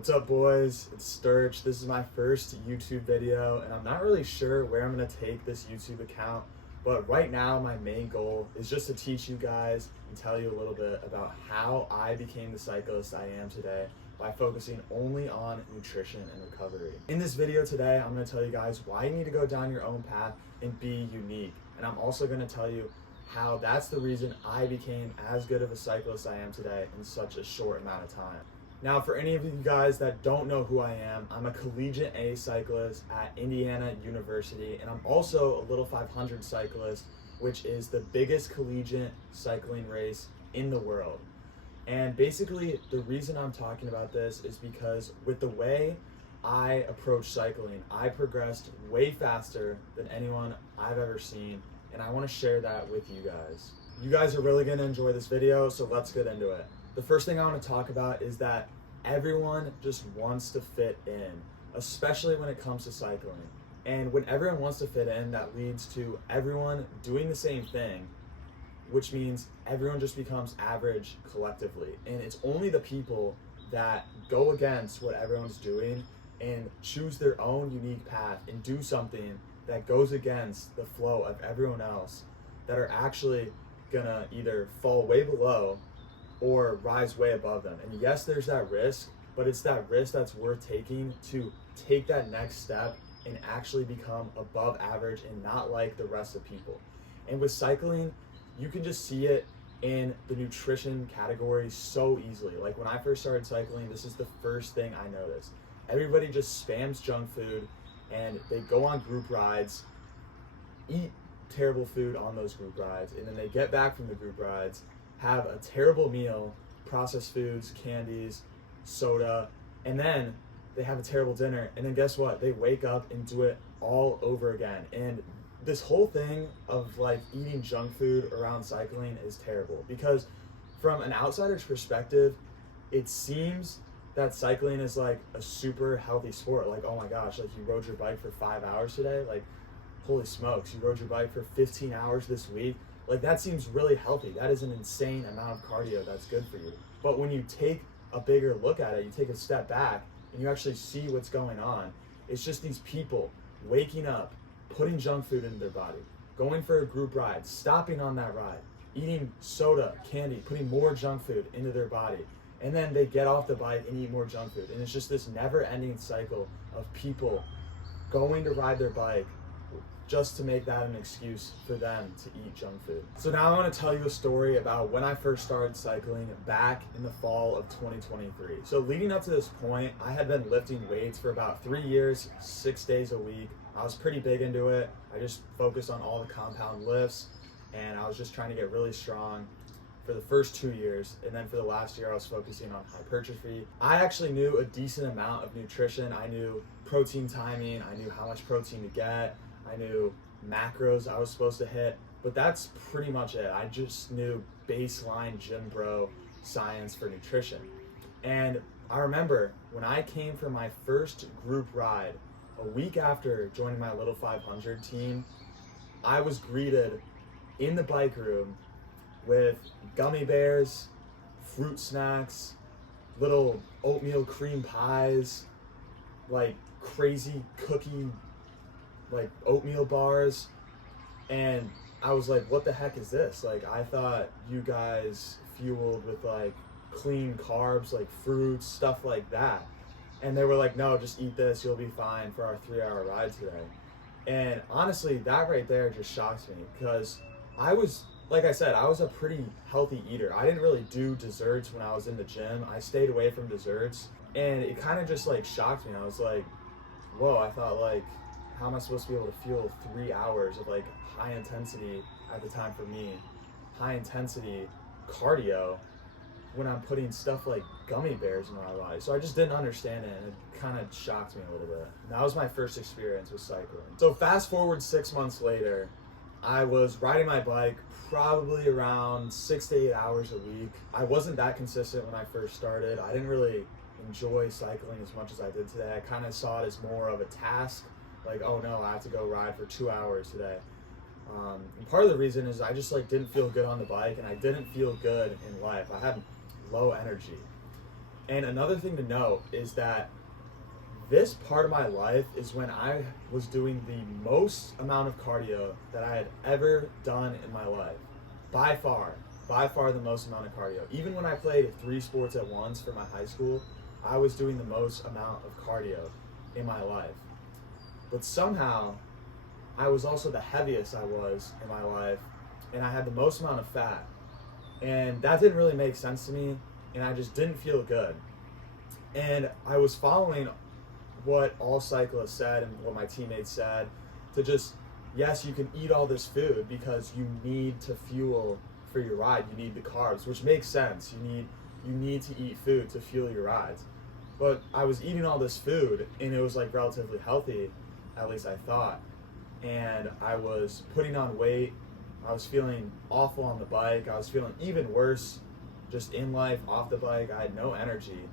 What's up, boys? It's Sturch. This is my first YouTube video, and I'm not really sure where I'm going to take this YouTube account, but right now my main goal is just to teach you guys and tell you a little bit about how I became the cyclist I am today by focusing only on nutrition and recovery. In this video today, I'm going to tell you guys why you need to go down your own path and be unique, and I'm also going to tell you how that's the reason I became as good of a cyclist I am today in such a short amount of time. Now, for any of you guys that don't know who I am, I'm a collegiate A cyclist at Indiana University, and I'm also a Little 500 cyclist, which is the biggest collegiate cycling race in the world. And basically, the reason I'm talking about this is because with the way I approach cycling, I progressed way faster than anyone I've ever seen, and I want to share that with you guys. You guys are really going to enjoy this video, so let's get into it. The first thing I want to talk about is that everyone just wants to fit in, especially when it comes to cycling. And when everyone wants to fit in, that leads to everyone doing the same thing, which means everyone just becomes average collectively. And it's only the people that go against what everyone's doing and choose their own unique path and do something that goes against the flow of everyone else that are actually gonna either fall way below or rise way above them. And yes, there's that risk, but it's that risk that's worth taking to take that next step and actually become above average and not like the rest of people. And with cycling, you can just see it in the nutrition category so easily. Like when I first started cycling, this is the first thing I noticed. Everybody just spams junk food and they go on group rides, eat terrible food on those group rides, and then they get back from the group rides, have a terrible meal, processed foods, candies, soda, and then they have a terrible dinner, and then guess what? They wake up and do it all over again. And this whole thing of like eating junk food around cycling is terrible because from an outsider's perspective, it seems that cycling is like a super healthy sport. Like, oh my gosh, like you rode your bike for 5 hours today? Like, holy smokes, you rode your bike for 15 hours this week? Like that seems really healthy. That is an insane amount of cardio that's good for you. But when you take a bigger look at it, you take a step back and you actually see what's going on. It's just these people waking up, putting junk food into their body, going for a group ride, stopping on that ride, eating soda, candy, putting more junk food into their body. And then they get off the bike and eat more junk food. And it's just this never ending cycle of people going to ride their bike just to make that an excuse for them to eat junk food. So now I want to tell you a story about when I first started cycling back in the fall of 2023. So leading up to this point, I had been lifting weights for about 3 years, 6 days a week. I was pretty big into it. I just focused on all the compound lifts and I was just trying to get really strong for the first 2 years. And then for the last year, I was focusing on hypertrophy. I actually knew a decent amount of nutrition. I knew protein timing. I knew how much protein to get. I knew macros I was supposed to hit, but that's pretty much it. I just knew baseline gym bro science for nutrition. And I remember when I came for my first group ride, a week after joining my Little 500 team, I was greeted in the bike room with gummy bears, fruit snacks, little oatmeal cream pies, like crazy cookie like oatmeal bars, and I was like, what the heck is this? Like, I thought you guys fueled with like clean carbs, like fruits, stuff like that. And they were like, no, just eat this, you'll be fine for our 3-hour ride today. And honestly, that right there just shocked me because I was, like I said, I was a pretty healthy eater. I didn't really do desserts when I was in the gym. I stayed away from desserts, and it kind of just like shocked me. I was like, whoa, I thought like, how am I supposed to be able to fuel 3 hours of like high intensity, at the time for me, high intensity cardio when I'm putting stuff like gummy bears in my body? So I just didn't understand it, and it kind of shocked me a little bit. And that was my first experience with cycling. So fast forward 6 months later, I was riding my bike probably around 6 to 8 hours a week. I wasn't that consistent when I first started. I didn't really enjoy cycling as much as I did today. I kind of saw it as more of a task. Like, oh no, I have to go ride for 2 hours today. And part of the reason is I just like didn't feel good on the bike, and I didn't feel good in life. I had low energy. And another thing to note is that this part of my life is when I was doing the most amount of cardio that I had ever done in my life. By far the most amount of cardio. Even when I played 3 sports at once for my high school, I was doing the most amount of cardio in my life. But somehow, I was also the heaviest I was in my life, and I had the most amount of fat. And that didn't really make sense to me, and I just didn't feel good. And I was following what all cyclists said and what my teammates said, to just, yes, you can eat all this food because you need to fuel for your ride. You need the carbs, which makes sense. You need to eat food to fuel your rides. But I was eating all this food, and it was like relatively healthy, at least I thought. And I was putting on weight. I was feeling awful on the bike. I was feeling even worse just in life, off the bike. I had no energy.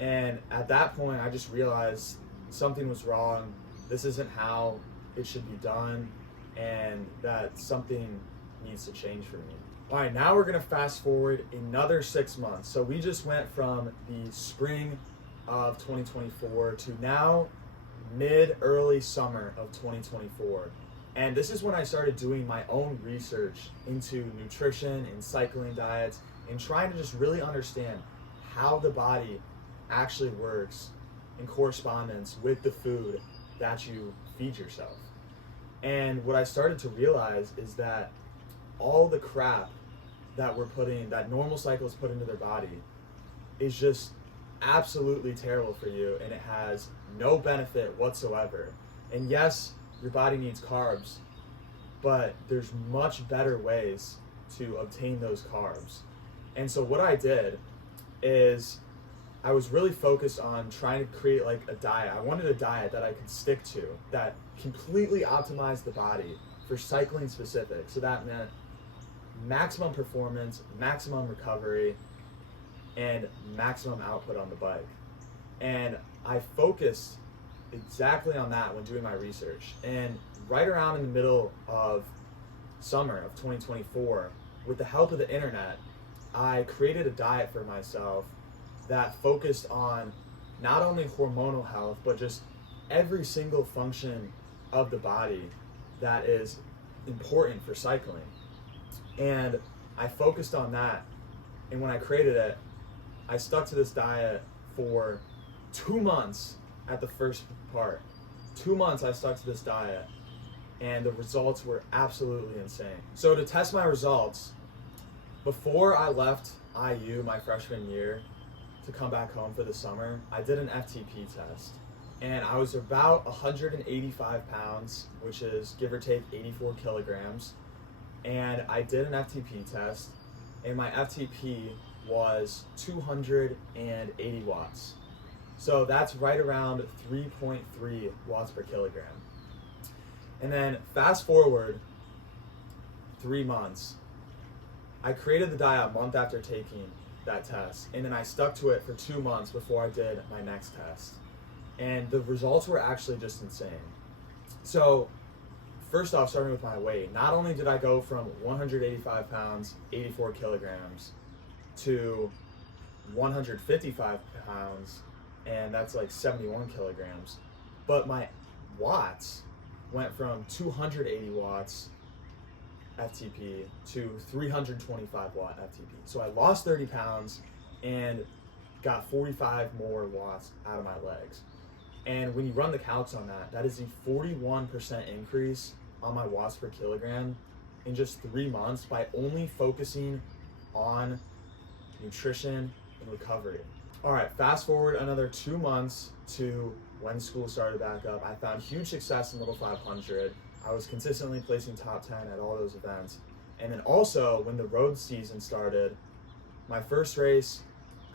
And at that point, I just realized something was wrong. This isn't how it should be done, and that something needs to change for me. All right, now we're gonna fast forward another 6 months. So we just went from the spring of 2024 to now early summer of 2024. And this is when I started doing my own research into nutrition and cycling diets and trying to just really understand how the body actually works in correspondence with the food that you feed yourself. And what I started to realize is that all the crap that normal cyclists put into their body is just absolutely terrible for you, and it has no benefit whatsoever. And yes, your body needs carbs, but there's much better ways to obtain those carbs. And so what I did is I was really focused on trying to create like a diet. I wanted a diet that I could stick to that completely optimized the body for cycling specific. So that meant maximum performance, maximum recovery, and maximum output on the bike. And I focused exactly on that when doing my research. And right around in the middle of summer of 2024, with the help of the internet, I created a diet for myself that focused on not only hormonal health, but just every single function of the body that is important for cycling. And I focused on that, and when I created it, I stuck to this diet for 2 months at the first part. 2 months I stuck to this diet, and the results were absolutely insane. So to test my results, before I left IU my freshman year to come back home for the summer, I did an FTP test. And I was about 185 pounds, which is give or take 84 kilograms. And I did an FTP test, and my FTP was 280 watts. So that's right around 3.3 watts per kilogram. And then fast forward 3 months, I created the diet a month after taking that test, and then I stuck to it for 2 months before I did my next test. And the results were actually just insane. So first off, starting with my weight, not only did I go from 185 pounds, 84 kilograms, to 155 pounds, and that's like 71 kilograms, but my watts went from 280 watts FTP to 325 watt FTP. So I lost 30 pounds and got 45 more watts out of my legs. And when you run the calcs on that, that is a 41% increase on my watts per kilogram in just 3 months by only focusing on nutrition and recovery. All right, fast forward another 2 months to when school started back up. I found huge success in Little 500. I was consistently placing top 10 at all those events. And then also when the road season started, my first race,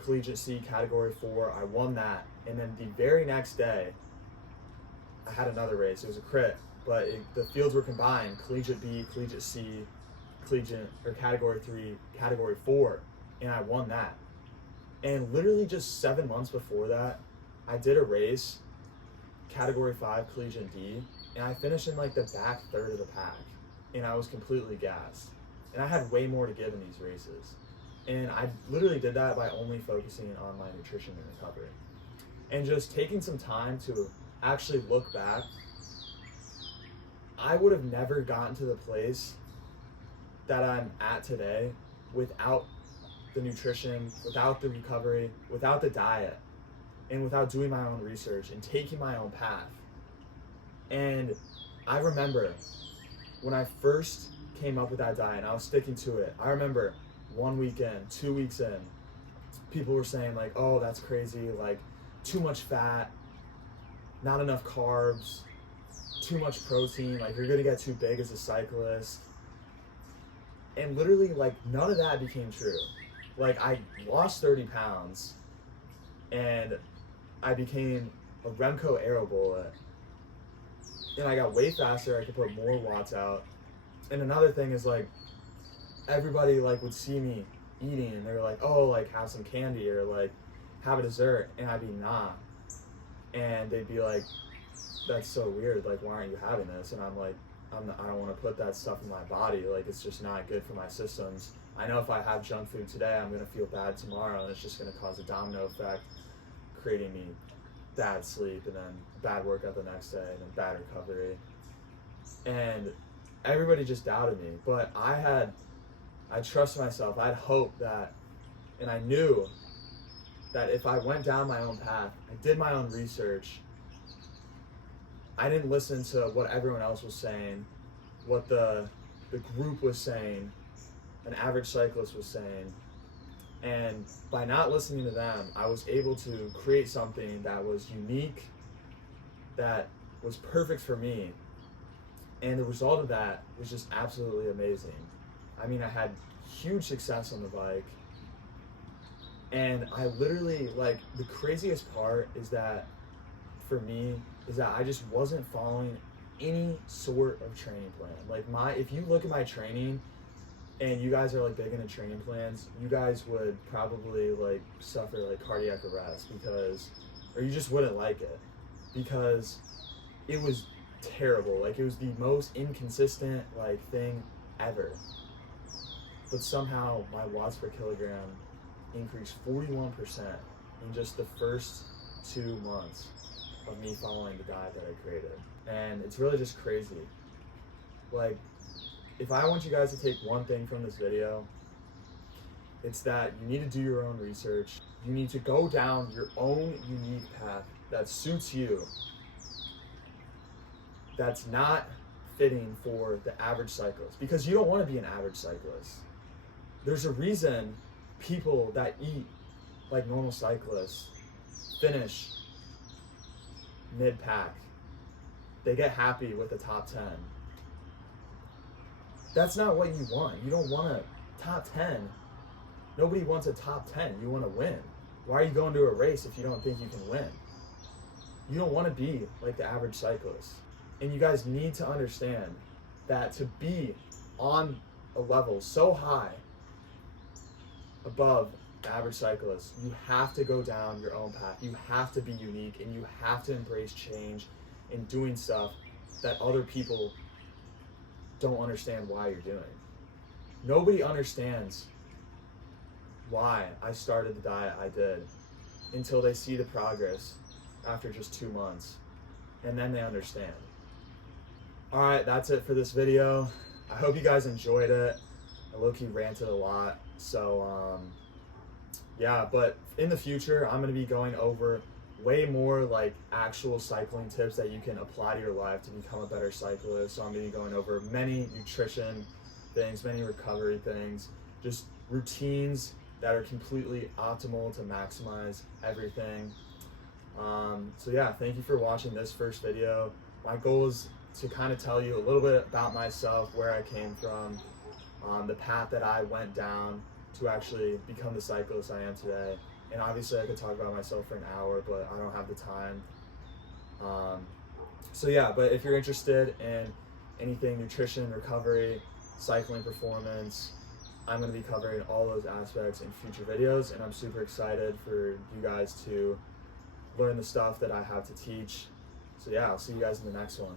Collegiate C Category 4, I won that. And then the very next day, I had another race. It was a crit, but the fields were combined, Collegiate B, Collegiate C, Category 3, Category 4, and I won that. And literally just 7 months before that, I did a race, Category 5, Collegiate D, and I finished in like the back third of the pack, and I was completely gassed. And I had way more to give in these races. And I literally did that by only focusing on my nutrition and recovery. And just taking some time to actually look back, I would have never gotten to the place that I'm at today without the nutrition, without the recovery, without the diet, and without doing my own research and taking my own path. And I remember when I first came up with that diet and I was sticking to it, I remember 1 weekend, 2 weeks in, people were saying like, oh, that's crazy, like too much fat, not enough carbs, too much protein, like you're gonna get too big as a cyclist. And literally like none of that became true. Like I lost 30 pounds and I became a Remco Aero Bullet. And I got way faster, I could put more watts out. And another thing is like, everybody like would see me eating and they were like, oh, like have some candy or like have a dessert. And I'd be nah. And they'd be like, that's so weird, like why aren't you having this? And I'm like, I don't want to put that stuff in my body, like it's just not good for my systems. I know if I have junk food today, I'm gonna feel bad tomorrow and it's just gonna cause a domino effect, creating me bad sleep and then bad workout the next day and then bad recovery. And everybody just doubted me, but I trusted myself. I had hope that, and I knew that if I went down my own path, I did my own research, I didn't listen to what everyone else was saying, what the group was saying, an average cyclist was saying. And by not listening to them, I was able to create something that was unique, that was perfect for me. And the result of that was just absolutely amazing. I mean, I had huge success on the bike. And I literally, like, the craziest part is that, for me, is that I just wasn't following any sort of training plan. Like if you look at my training, and you guys are like big into training plans, you guys would probably like suffer like cardiac arrest or you just wouldn't like it because it was terrible. Like it was the most inconsistent like thing ever. But somehow my watts per kilogram increased 41% in just the first 2 months of me following the diet that I created. And it's really just crazy. Like, if I want you guys to take one thing from this video, it's that you need to do your own research. You need to go down your own unique path that suits you, that's not fitting for the average cyclist, because you don't want to be an average cyclist. There's a reason people that eat like normal cyclists finish mid-pack. They get happy with the top 10. That's not what you want. You don't want a top 10. Nobody wants a top 10. You want to win. Why are you going to a race if you don't think you can win? You don't want to be like the average cyclist. And you guys need to understand that to be on a level so high above the average cyclist, you have to go down your own path. You have to be unique, and you have to embrace change and doing stuff that other people don't understand why you're doing. Nobody understands why I started the diet I did until they see the progress after just 2 months, and then they understand. All right, that's it for this video. I hope you guys enjoyed it. I low-key ranted a lot, so yeah, but in the future, I'm gonna be going over way more like actual cycling tips that you can apply to your life to become a better cyclist. So I'm gonna be going over many nutrition things, many recovery things, just routines that are completely optimal to maximize everything. So yeah, thank you for watching this first video. My goal is to kind of tell you a little bit about myself, where I came from, the path that I went down to actually become the cyclist I am today. And obviously I could talk about myself for an hour, but I don't have the time. So yeah, but if you're interested in anything nutrition, recovery, cycling performance, I'm going to be covering all those aspects in future videos, and I'm super excited for you guys to learn the stuff that I have to teach. So yeah, I'll see you guys in the next one.